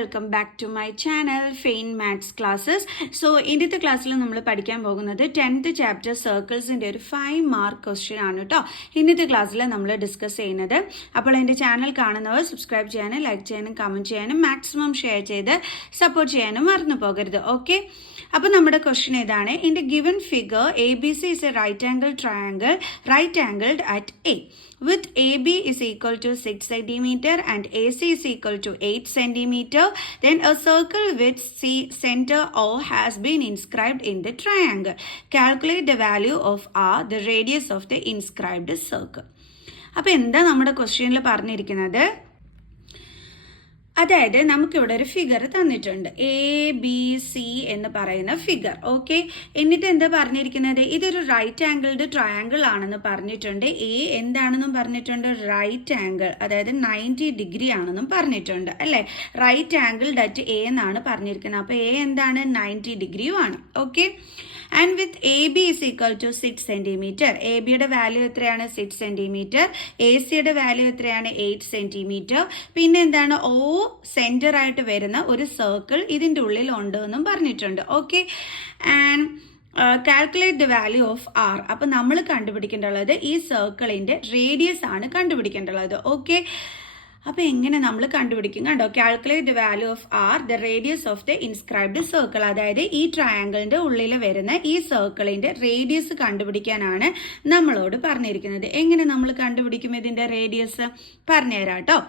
Welcome back to my channel fine maths classes. So ഇന്നത്തെ ക്ലാസ്സിൽ നമ്മൾ പഠിക്കാൻ പോകുന്നത് 10th ചാപ്റ്റർ സർക്കിൾസിൻ്റെ ഒരു 5 മാർക്ക് ക്വസ്റ്റ്യൻ ആണ് കേട്ടോ. ഇന്നത്തെ ക്ലാസ്സിൽ നമ്മൾ ഡിസ്കസ് ചെയ്യുന്നത്. അപ്പോൾ എൻ്റെ ചാനൽ കാണുന്നവർ സബ്സ്ക്രൈബ് ചെയ്യാനും ലൈക്ക് ചെയ്യാനും കമൻറ്റ് ചെയ്യാനും മാക്സിമം ഷെയർ ചെയ്ത് സപ്പോർട്ട് ചെയ്യാനും മറന്നു പോകരുത്. ഓക്കെ, അപ്പോൾ നമ്മുടെ ക്വസ്റ്റ്യൻ ഇതാണ്. In the given figure ABC is a right angle triangle right angled at A with AB is equal to 6 cm and AC is equal to 8 cm. Then a circle with center O has been inscribed in the triangle. Calculate the value of R, the radius of the inscribed circle. അപ്പോൾ എന്താ നമ്മുടെ ക്വസ്റ്റ്യനിൽ പറഞ്ഞിരിക്കുന്നത്? അതായത് നമുക്കിവിടെ ഒരു figure തന്നിട്ടുണ്ട്, ABC എന്ന് പറയുന്ന ഫിഗർ. ഓക്കെ, എന്നിട്ട് എന്താ പറഞ്ഞിരിക്കുന്നത്? ഇതൊരു റൈറ്റ് ആംഗിൾഡ് ട്രയാങ്കിൾ ആണെന്ന് പറഞ്ഞിട്ടുണ്ട്. എ എന്താണെന്നും പറഞ്ഞിട്ടുണ്ട്, റൈറ്റ് ആംഗിൾ, അതായത് 90 ഡിഗ്രി ആണെന്നും പറഞ്ഞിട്ടുണ്ട് അല്ലേ. റൈറ്റ് ആംഗിൾഡ് അറ്റ് എ എന്നാണ് പറഞ്ഞിരിക്കുന്നത്. അപ്പോൾ എ എന്താണ്? 90 ഡിഗ്രിയുമാണ്. Okay, and with AB is equal to 6 cm. ABയുടെ വാല്യൂ എത്രയാണ്? 6 cm. ACയുടെ വാല്യൂ എത്രയാണ്? 8 cm. പിന്നെ എന്താണ്? O സെന്റർ ആയിട്ട് വരുന്ന ഒരു സർക്കിൾ ഇതിൻ്റെ ഉള്ളിൽ ഉണ്ട് എന്നും പറഞ്ഞിട്ടുണ്ട്. Okay, and calculate the value of R. അപ്പം നമ്മൾ കണ്ടുപിടിക്കേണ്ടുള്ളത് ഈ സർക്കിളിൻ്റെ റേഡിയസ് ആണ് കണ്ടുപിടിക്കേണ്ടുള്ളത്. ഓക്കെ, അപ്പോൾ എങ്ങനെ നമ്മൾ കണ്ടുപിടിക്കും? കണ്ടോ, calculate the value of R, the radius of the inscribed circle. അതായത് ഈ ട്രയാങ്കിളിൻ്റെ ഉള്ളിൽ വരുന്ന ഈ സർക്കിളിൻ്റെ റേഡിയസ് കണ്ടുപിടിക്കാനാണ് നമ്മളോട് പറഞ്ഞിരിക്കുന്നത്. എങ്ങനെ നമ്മൾ കണ്ടുപിടിക്കും ഇതിൻ്റെ റേഡിയസ്? പറഞ്ഞുതരാം കേട്ടോ.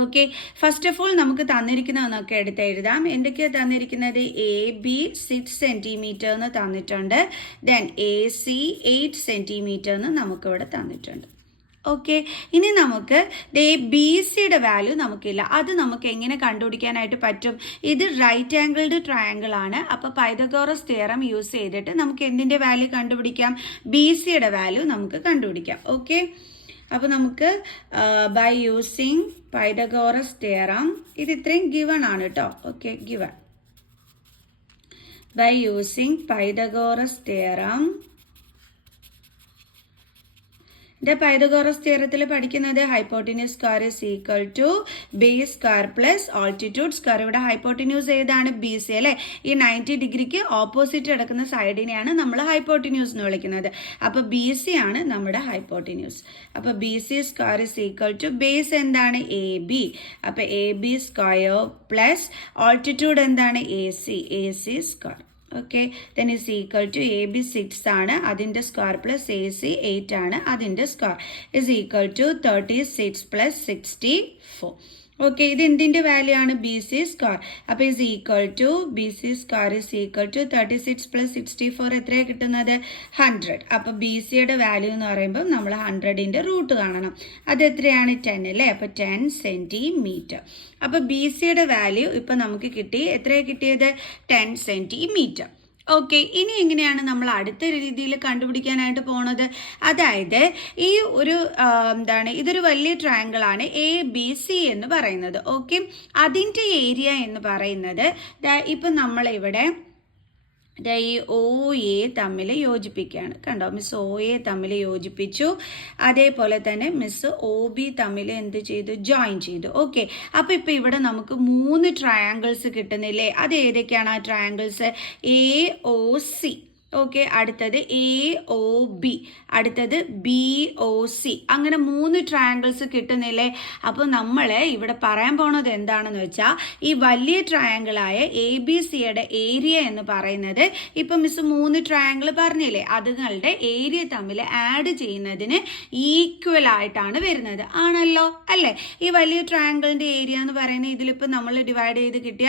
ഓക്കെ, ഫസ്റ്റ് ഓഫ് ഓൾ നമുക്ക് തന്നിരിക്കുന്നതെന്നൊക്കെ എടുത്ത് എഴുതാം. എന്തൊക്കെയാണ് തന്നിരിക്കുന്നത്? AB 6 cm എന്ന് തന്നിട്ടുണ്ട്. ദെൻ AC 8 cm എന്ന് നമുക്കിവിടെ തന്നിട്ടുണ്ട്. ഓക്കെ, ഇനി നമുക്ക് BCയുടെ വാല്യൂ നമുക്കില്ല. അത് നമുക്ക് എങ്ങനെ കണ്ടുപിടിക്കാനായിട്ട് പറ്റും? ഇത് റൈറ്റ് ആംഗിൾഡ് ട്രയാങ്കിൾ ആണ്. അപ്പോൾ പൈതഗോറസ് തിയറം യൂസ് ചെയ്തിട്ട് നമുക്ക് എന്തിൻ്റെ വാല്യൂ കണ്ടുപിടിക്കാം? BCയുടെ വാല്യൂ നമുക്ക് കണ്ടുപിടിക്കാം. ഓക്കെ, അപ്പോൾ നമുക്ക് ബൈ യൂസിങ് പൈതഗോറസ് തിയറം, ഇത് ഇത്രയും ഗിവൺ ആണ് കേട്ടോ. Okay, given by using Pythagoras theorem. Pythagoras തിയറത്തിൽ പഠിക്കുന്നത് hypotenuse square is equal to base square plus altitude square. ഇവിടെ ഹൈപ്പോട്ടിന്യൂസ് ഏതാണ്? BC അല്ലേ. ഈ 90 ഡിഗ്രിക്ക് ഓപ്പോസിറ്റ് കിടക്കുന്ന സൈഡിനെയാണ് നമ്മൾ ഹൈപ്പോട്ടിന്യൂസ് എന്ന് വിളിക്കുന്നത്. അപ്പോൾ BC ആണ് നമ്മുടെ ഹൈപ്പോട്ടിന്യൂസ്. അപ്പോൾ BC square is equal to base എന്താണ്? AB. അപ്പോൾ AB സ്ക്വയർ പ്ലസ് ആൾട്ടിറ്റ്യൂഡ് എന്താണ്? AC square. Okay, then is equal to AB 6 ആണ്, അതിൻ്റെ സ്ക്വയർ പ്ലസ് AC 8 ആണ്, അതിൻ്റെ square is equal to 36 plus 64. Okay, ഇത് എന്തിൻ്റെ വാല്യൂ ആണ്? BC square. അപ്പോൾ is equal to BC square is equal to 36 plus 64 എത്രയാണ് കിട്ടുന്നത്? 100. അപ്പോൾ BCയുടെ വാല്യൂ എന്ന് പറയുമ്പോൾ നമ്മൾ 100ൻ്റെ റൂട്ട് കാണണം. അത് എത്രയാണ്? 10 അല്ലേ. അപ്പോൾ 10 cm. അപ്പോൾ BCയുടെ വാല്യൂ ഇപ്പം നമുക്ക് കിട്ടി. എത്രയാണ് കിട്ടിയത്? 10 cm. ഓക്കെ, ഇനി എങ്ങനെയാണ് നമ്മൾ അടുത്ത രീതിയിൽ കണ്ടുപിടിക്കാനായിട്ട് പോണത്? അതായത് ഈ ഒരു ഇതൊരു വലിയ ട്രയാങ്കിൾ ആണ് ABC എന്ന് പറയുന്നത്. ഓക്കെ, അതിൻ്റെ ഏരിയ എന്ന് പറയുന്നത് ഇപ്പം നമ്മളിവിടെ ഈ OA തമ്മിൽ യോജിപ്പിക്കുകയാണ്. കണ്ടോ, മിസ് OA തമ്മിൽ യോജിപ്പിച്ചു. അതേപോലെ തന്നെ മിസ് OB തമ്മിൽ എന്ത് ചെയ്തു? ജോയിൻ ചെയ്തു. ഓക്കെ, അപ്പോൾ ഇപ്പോൾ ഇവിടെ നമുക്ക് 3 ട്രയാങ്കിൾസ് കിട്ടുന്നില്ലേ? അത് ഏതൊക്കെയാണ് ആ ട്രയാങ്കിൾസ്? AOC. ഓക്കെ, അടുത്തത് AOB, അടുത്തത് BOC. അങ്ങനെ 3 ട്രയാങ്കിൾസ് കിട്ടുന്നില്ലേ? അപ്പോൾ നമ്മൾ ഇവിടെ പറയാൻ പോണത് എന്താണെന്ന് വെച്ചാൽ ഈ വലിയ ട്രയാങ്കിളായ ABCയുടെ ഏരിയ എന്ന് പറയുന്നത്, ഇപ്പം മിസ് 3 ട്രയാങ്കിൾ പറഞ്ഞില്ലേ, അതുങ്ങളുടെ ഏരിയ തമ്മിൽ ആഡ് ചെയ്യുന്നതിന് ഈക്വൽ ആയിട്ടാണ് വരുന്നത്. ആണല്ലോ അല്ലേ? ഈ വലിയ ട്രയാങ്കിളിൻ്റെ ഏരിയ എന്ന് പറയുന്നത് ഇതിലിപ്പോൾ നമ്മൾ ഡിവൈഡ് ചെയ്ത് കിട്ടിയ,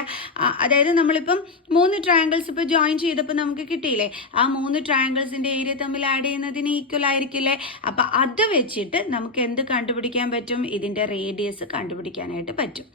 അതായത് നമ്മളിപ്പം 3 ട്രയാങ്കിൾസ് ഇപ്പോൾ ജോയിൻ ചെയ്തപ്പോൾ നമുക്ക് കിട്ടിയില്ലേ? ആ 3 ട്രയാങ്കിൾസിന്റെ ഏരിയ തമ്മിൽ ആഡ് ചെയ്യുന്നതിന് ഈക്വൽ ആയിരിക്കില്ലേ? അപ്പൊ അത് വെച്ചിട്ട് നമുക്ക് എന്ത് കണ്ടുപിടിക്കാൻ പറ്റും? ഇതിന്റെ റേഡിയസ് കണ്ടുപിടിക്കാനായിട്ട് പറ്റും.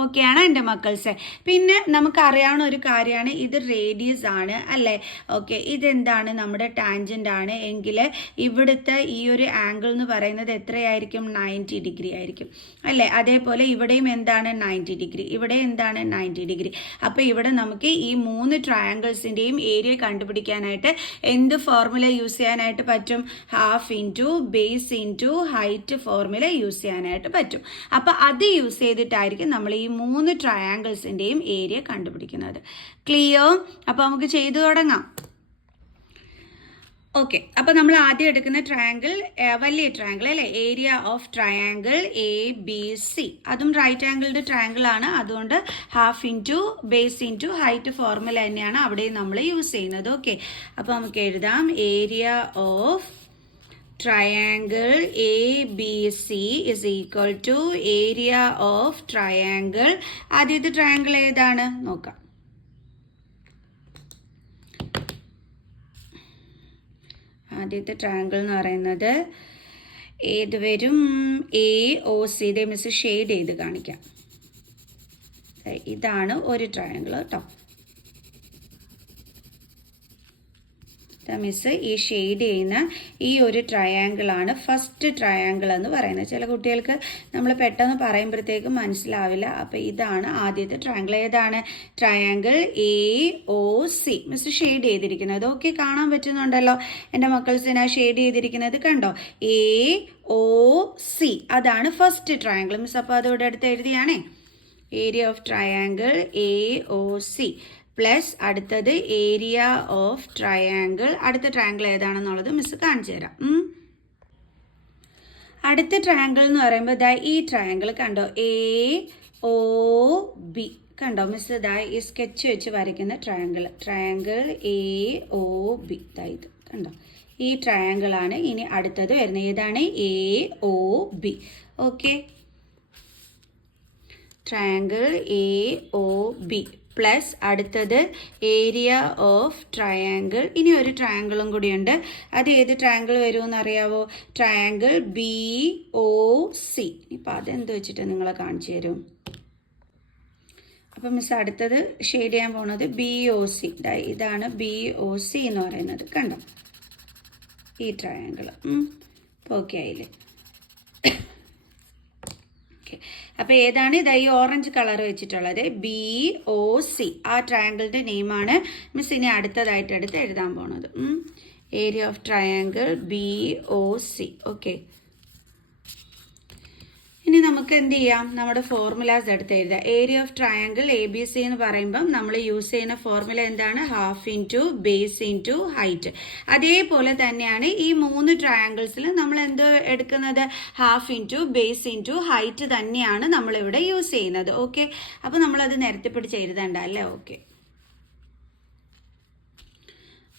ഓക്കെ ആണ് എൻ്റെ മക്കൾസ്. പിന്നെ നമുക്കറിയാവുന്ന ഒരു കാര്യമാണ്, ഇത് റേഡിയസ് ആണ് അല്ലേ. ഓക്കെ, ഇതെന്താണ്? നമ്മുടെ ടാൻജൻ്റ് ആണ്. എങ്കിൽ ഇവിടുത്തെ ഈ ഒരു ആംഗിൾ എന്ന് പറയുന്നത് എത്രയായിരിക്കും? 90 ഡിഗ്രി ആയിരിക്കും അല്ലേ. അതേപോലെ ഇവിടെയും എന്താണ്? 90 ഡിഗ്രി. ഇവിടെ എന്താണ്? 90 ഡിഗ്രി. അപ്പോൾ ഇവിടെ നമുക്ക് ഈ 3 ട്രയാങ്കിൾസിൻ്റെയും ഏരിയ കണ്ടുപിടിക്കാനായിട്ട് എന്ത് ഫോർമുല യൂസ് ചെയ്യാനായിട്ട് പറ്റും? Half into base into height formula use ചെയ്യാനായിട്ട് പറ്റും. അപ്പോൾ അത് യൂസ് ചെയ്തിട്ടായിരിക്കും നമ്മൾ ഈ ഈ 3 ട്രയാങ്കിൾസിൻ്റെയും ഏരിയ കണ്ടുപിടിക്കുന്നത്. ക്ലിയർ? അപ്പോൾ നമുക്ക് ചെയ്തു തുടങ്ങാം. ഓക്കെ, അപ്പോൾ നമ്മൾ ആദ്യം എടുക്കുന്ന ട്രയാങ്കിൾ വലിയ ട്രയാങ്കിൾ അല്ലേ, ഏരിയ ഓഫ് ട്രയാങ്കിൾ ABC. അതും റൈറ്റ് ആംഗിൾഡ് ട്രയാങ്കിൾ ആണ്. അതുകൊണ്ട് half into base into height formula തന്നെയാണ് അവിടെയും നമ്മൾ യൂസ് ചെയ്യുന്നത്. ഓക്കെ, അപ്പോൾ നമുക്ക് എഴുതാം area of triangle ABC is equal to area of triangle. ആദ്യത്തെ ട്രയാങ്കിൾ ഏതാണ് നോക്കാം. ആദ്യത്തെ ട്രയാങ്കിൾ എന്ന് പറയുന്നത് ഏത് വരും? AOC. ഇതേ മിസ് ഷെയ്ഡ് ചെയ്ത് കാണിക്കാം. ഇതാണ് ഒരു ട്രയാങ്കിൾ കേട്ടോ. മിസ് ഈ ഷെയ്ഡ് ചെയ്യുന്ന ഈ ഒരു ട്രയാങ്കിളാണ് ഫസ്റ്റ് ട്രയാങ്കിൾ എന്ന് പറയുന്നത്. ചില കുട്ടികൾക്ക് നമ്മൾ പെട്ടെന്ന് പറയുമ്പോഴത്തേക്കും മനസ്സിലാവില്ല. അപ്പോൾ ഇതാണ് ആദ്യത്തെ ട്രയാങ്കിൾ. ഏതാണ്? Triangle AOC. മിസ് ഷെയ്ഡ് ചെയ്തിരിക്കുന്നത്. ഓക്കെ, കാണാൻ പറ്റുന്നുണ്ടല്ലോ എൻ്റെ മക്കൾസിനാ ഷെയ്ഡ് ചെയ്തിരിക്കുന്നത് കണ്ടോ? AOC അതാണ് ഫസ്റ്റ് ട്രയാങ്കിൾ. മിസ് അപ്പോൾ അതോടെ അടുത്ത് എഴുതിയാണേ area of triangle AOC plus അടുത്തത് ഏരിയ ഓഫ് ട്രയാങ്കിൾ. അടുത്ത ട്രയാങ്കിൾ ഏതാണെന്നുള്ളത് മിസ് കാണിച്ചു തരാം. അടുത്ത ട്രയാങ്കിൾ എന്ന് പറയുമ്പോൾ ഇതാ ഈ ട്രയാങ്കിൾ കണ്ടോ, AOB കണ്ടോ മിസ്? ഇതാ ഈ സ്കെച്ച് വെച്ച് വരയ്ക്കുന്ന ട്രയാങ്കിൾ AOB. ഇത് കണ്ടോ, ഈ ട്രയാങ്കിളാണ് ഇനി അടുത്തത് വരുന്നത്. ഏതാണ്? AOB. Okay, triangle AOB plus അടുത്തത് ഏരിയ ഓഫ് ട്രയാങ്കിൾ. ഇനി ഒരു ട്രയാങ്കിളും കൂടിയുണ്ട്. അത് ഏത് ട്രയാങ്കിൾ വരുമെന്ന് അറിയാവോ? Triangle BOC. ഇപ്പം അതെന്ത് വെച്ചിട്ട് നിങ്ങളെ കാണിച്ചു തരും. അപ്പം മിസ് അടുത്തത് ഷെയ്ഡ് ചെയ്യാൻ പോകുന്നത് BOC. ഇതാണ് BOC എന്ന് പറയുന്നത്. കണ്ടോ ഈ ട്രയാങ്കിൾ? ഓക്കെ ആയില്ലേ? അപ്പോൾ ഏതാണ്? ഇതാ ഈ ഓറഞ്ച് കളർ വെച്ചിട്ടുള്ളത് BOC. ആ ട്രയാങ്കിളിൻ്റെ നെയിമാണ് മിസ് ഇനി അടുത്തതായിട്ട് എടുത്ത് എഴുതാൻ പോണത്. Area of triangle BOC. Okay, ഇനി നമുക്ക് എന്ത് ചെയ്യാം? നമ്മുടെ ഫോർമുലാസ് എടുത്ത് എഴുതാം. ഏരിയ ഓഫ് ട്രയാങ്കിൾ ABC എന്ന് പറയുമ്പം നമ്മൾ യൂസ് ചെയ്യുന്ന ഫോർമുല എന്താണ്? Half into base into height. അതേപോലെ തന്നെയാണ് ഈ 3 ട്രയാങ്കിൾസിൽ നമ്മൾ എന്ത് എടുക്കുന്നത്? Half into base into height തന്നെയാണ് നമ്മളിവിടെ യൂസ് ചെയ്യുന്നത്. ഓക്കെ, അപ്പോൾ നമ്മളത് നിരത്തി പിടിച്ച് എഴുതണ്ട അല്ലേ? ഓക്കെ,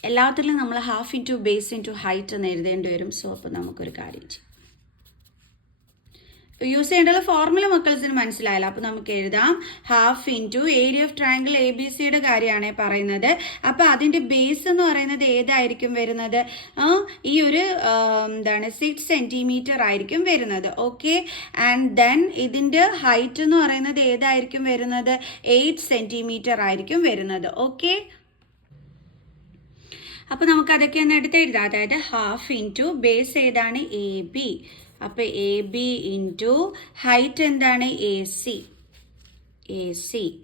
എല്ലാത്തിലും നമ്മൾ half into base into height എന്ന് എഴുതേണ്ടി വരും. സോ അപ്പോൾ നമുക്കൊരു കാര്യം ചെയ്യാം. യൂസ് ചെയ്യേണ്ടുള്ള ഫോർമുല മക്കൾസിന് മനസ്സിലായല്ലോ. അപ്പോൾ നമുക്ക് എഴുതാം half into area of triangle ABCയുടെ കാര്യമാണ് പറയുന്നത്. അപ്പോൾ അതിൻ്റെ ബേസ് എന്ന് പറയുന്നത് ഏതായിരിക്കും വരുന്നത്? ഈ ഒരു എന്താണ് 6 സെൻറ്റിമീറ്റർ ആയിരിക്കും വരുന്നത്. ഓക്കെ, ആൻഡ് ദെൻ ഇതിൻ്റെ ഹൈറ്റ് എന്ന് പറയുന്നത് ഏതായിരിക്കും വരുന്നത്? 8 സെൻറ്റിമീറ്റർ ആയിരിക്കും വരുന്നത്. ഓക്കെ, അപ്പോൾ നമുക്ക് അതൊക്കെ ഒന്ന് എടുത്ത് എഴുതാം. അതായത് ഹാഫ് ഇൻറ്റു ബേസ് ഏതാണ്? AB. അപ്പോൾ AB ഇൻറ്റു ഹൈറ്റ് എന്താണ്? AC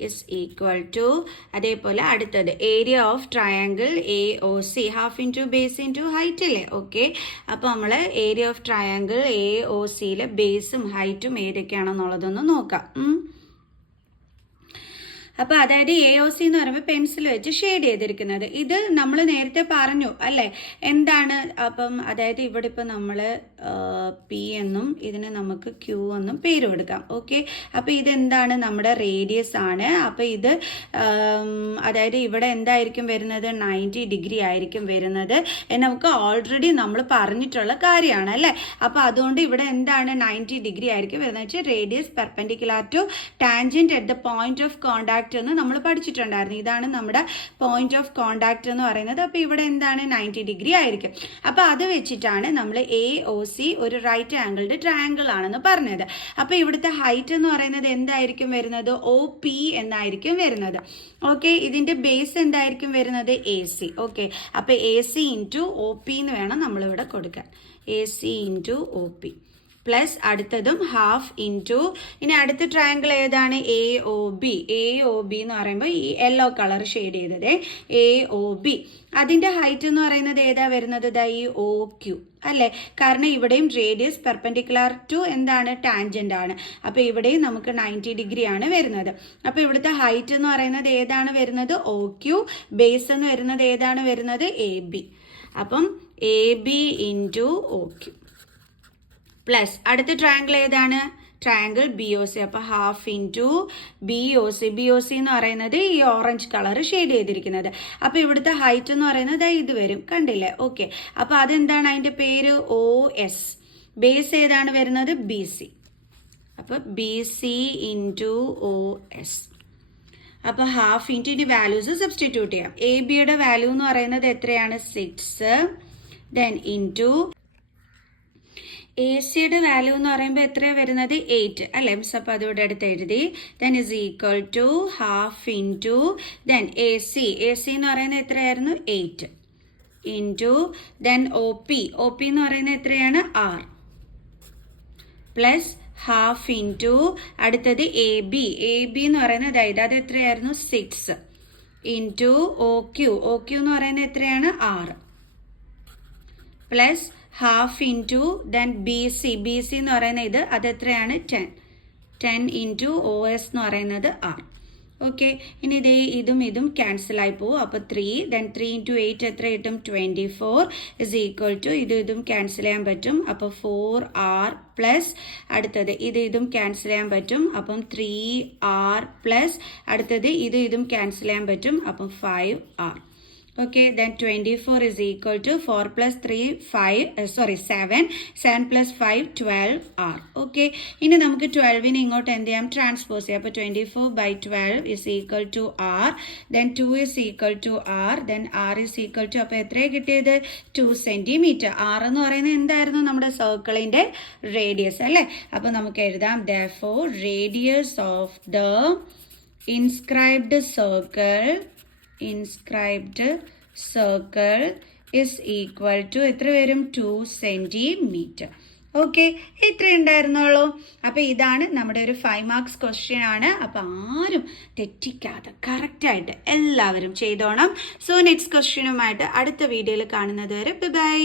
ഇസ് ഈക്വൽ ടു അതേപോലെ അടുത്തത് area of triangle AOC. Half into base into height അല്ലേ? ഓക്കെ, അപ്പോൾ നമ്മൾ ഏരിയ ഓഫ് ട്രയാങ്കിൾ AOCയിലെ ബേസും ഹൈറ്റും ഏതൊക്കെയാണെന്നുള്ളതൊന്ന് നോക്കാം. അപ്പോൾ അതായത് AOC എന്ന് പറയുമ്പോൾ പെൻസിൽ വെച്ച് ഷെയ്ഡ് ചെയ്തിരിക്കുന്നത്. ഇത് നമ്മൾ നേരത്തെ പറഞ്ഞു അല്ലേ എന്താണ്? അപ്പം അതായത് ഇവിടെ ഇപ്പം നമ്മൾ P എന്നും ഇതിന് നമുക്ക് Q എന്നും പേര് കൊടുക്കാം. ഓക്കെ, അപ്പോൾ ഇതെന്താണ്? നമ്മുടെ റേഡിയസ് ആണ്. അപ്പോൾ ഇത് അതായത് ഇവിടെ എന്തായിരിക്കും വരുന്നത്? 90 ഡിഗ്രി ആയിരിക്കും വരുന്നത്. നമുക്ക് ഓൾറെഡി നമ്മൾ പറഞ്ഞിട്ടുള്ള കാര്യമാണ് അല്ലേ? അപ്പോൾ അതുകൊണ്ട് ഇവിടെ എന്താണ്? 90 ഡിഗ്രി ആയിരിക്കും വരുന്നത്. വെച്ചാൽ radius perpendicular to tangent at the point of contact എന്ന് നമ്മൾ പഠിച്ചിട്ടുണ്ടായിരുന്നു. ഇതാണ് നമ്മുടെ പോയിന്റ് ഓഫ് കോണ്ടാക്ട് എന്ന് പറയുന്നത്. അപ്പോൾ ഇവിടെ എന്താണ്? 90 ഡിഗ്രി ആയിരിക്കും. അപ്പോൾ അത് വെച്ചിട്ടാണ് നമ്മൾ AOC ഒരു റൈറ്റ് ആംഗിൾഡ് ട്രയാങ്കിൾ ആണെന്ന് പറഞ്ഞത്. അപ്പോൾ ഇവിടുത്തെ ഹൈറ്റ് എന്ന് പറയുന്നത് എന്തായിരിക്കും വരുന്നത്? OP എന്നായിരിക്കും വരുന്നത്. ഓക്കെ, ഇതിൻ്റെ ബേസ് എന്തായിരിക്കും വരുന്നത്? AC. ഓക്കെ, അപ്പോൾ AC ഇൻറ്റു OP എന്ന് വേണം നമ്മളിവിടെ കൊടുക്കാൻ. AC into OP. പ്ലസ് അടുത്തതും ഹാഫ് ഇൻറ്റു, ഇനി അടുത്ത ട്രയാങ്കിൾ ഏതാണ്? A O B. A O B എന്ന് പറയുമ്പോൾ ഈ യെല്ലോ കളർ ഷെയ്ഡ് ചെയ്തത് എ ഒ ബി. അതിൻ്റെ ഹൈറ്റ് എന്ന് പറയുന്നത് ഏതാ വരുന്നത്? ഈ ഒ ക്യു അല്ലേ? കാരണം ഇവിടെയും റേഡിയസ് പെർപെൻഡിക്കുലർ ടു എന്താണ്? ടാൻജന്റ് ആണ്. അപ്പോൾ ഇവിടെയും നമുക്ക് 90 ഡിഗ്രി ആണ് വരുന്നത്. അപ്പോൾ ഇവിടുത്തെ ഹൈറ്റ് എന്ന് പറയുന്നത് ഏതാണ് വരുന്നത്? O Q. ബേസ് എന്ന് വരുന്നത് ഏതാണ് വരുന്നത്? A B. അപ്പം A B into O Q plus അടുത്ത ട്രയാങ്കിൾ ഏതാണ്? Triangle B O C. അപ്പോൾ half into B O C. B O C എന്ന് പറയുന്നത് ഈ ഓറഞ്ച് കളർ ഷെയ്ഡ് ചെയ്തിരിക്കുന്നത്. അപ്പോൾ ഇവിടുത്തെ ഹൈറ്റ് എന്ന് പറയുന്നത് ഇത് വരും, കണ്ടില്ലേ? ഓക്കെ. അപ്പോൾ അതെന്താണ്? അതിൻ്റെ പേര് ഒ എസ്. ബേസ് ഏതാണ് വരുന്നത്? B C. അപ്പോൾ B C into O S. അപ്പോൾ ഹാഫ് ഇൻറ്റു, ഇനി വാല്യൂസ് സബ്സ്റ്റിറ്റ്യൂട്ട് ചെയ്യാം. എ ബിയുടെ വാല്യൂ എന്ന് പറയുന്നത് എത്രയാണ്? 6. ദെൻ ഇൻറ്റു എ സിയുടെ വാല്യൂ എന്ന് പറയുമ്പോൾ എത്രയാണ് വരുന്നത്? 8 അല്ലേ? അപ്പോൾ അതിവിടെ അടുത്ത് എഴുതി. Then is equal to half into then A C. A C എന്ന് പറയുന്നത് എത്രയായിരുന്നു? 8 into then O P. O P എന്ന് പറയുന്നത് എത്രയാണ്? 6 പ്ലസ് ഹാഫ് ഇൻറ്റു അടുത്തത് എ ബി. എ ബി എന്ന് പറയുന്നത് അത് എത്രയായിരുന്നു? 6 into O Q. O Q എന്ന് പറയുന്നത് എത്രയാണ്? 6 plus half into then B C. B C എന്ന് പറയുന്നത് അത് എത്രയാണ്? 10 ഇൻറ്റു ഒ എസ് എന്ന് പറയുന്നത് 6. ഓക്കെ. ഇനി ഇതേ ഇതും ക്യാൻസൽ ആയി പോകും. അപ്പോൾ 3. ദെൻ 3 ഇൻറ്റു 8 എത്ര കിട്ടും? 24 ഇസ് ഈക്വൽ ടു ഇതും ക്യാൻസൽ ചെയ്യാൻ പറ്റും. അപ്പോൾ 4R പ്ലസ് അടുത്തത് ഇതും ക്യാൻസൽ ചെയ്യാൻ പറ്റും. അപ്പം 3R പ്ലസ് അടുത്തത് ഇതും ക്യാൻസൽ ചെയ്യാൻ പറ്റും. അപ്പം 5R. Okay, then 24 is equal to 4 plus 3, 7. 7 plus 5, 12R. Okay, ഇനി നമുക്ക് 12നെ ഇങ്ങോട്ട് എന്ത് ചെയ്യാം? ട്രാൻസ്പോസ് ചെയ്യാം. അപ്പോൾ 24/12 is equal to R. Then 2 is equal to R. Then R is equal to, അപ്പോൾ എത്രയാണ് കിട്ടിയത്? 2 cm. R എന്ന് പറയുന്നത് എന്തായിരുന്നു? നമ്മുടെ സർക്കിളിൻ്റെ റേഡിയസ് അല്ലേ? അപ്പോൾ നമുക്ക് എഴുതാം therefore radius of the inscribed circle is equal to എത്ര വരും? 2 cm. ഓക്കെ, ഇത്ര ഉണ്ടായിരുന്നുള്ളൂ. അപ്പോൾ ഇതാണ് നമ്മുടെ ഒരു 5 മാർക്സ് ക്വസ്റ്റ്യൻ ആണ്. അപ്പോൾ ആരും തെറ്റിക്കാതെ കറക്റ്റായിട്ട് എല്ലാവരും ചെയ്തോണം. സോ നെക്സ്റ്റ് ക്വസ്റ്റ്യനുമായിട്ട് അടുത്ത വീഡിയോയിൽ കാണുന്നത് വരെ ബൈ.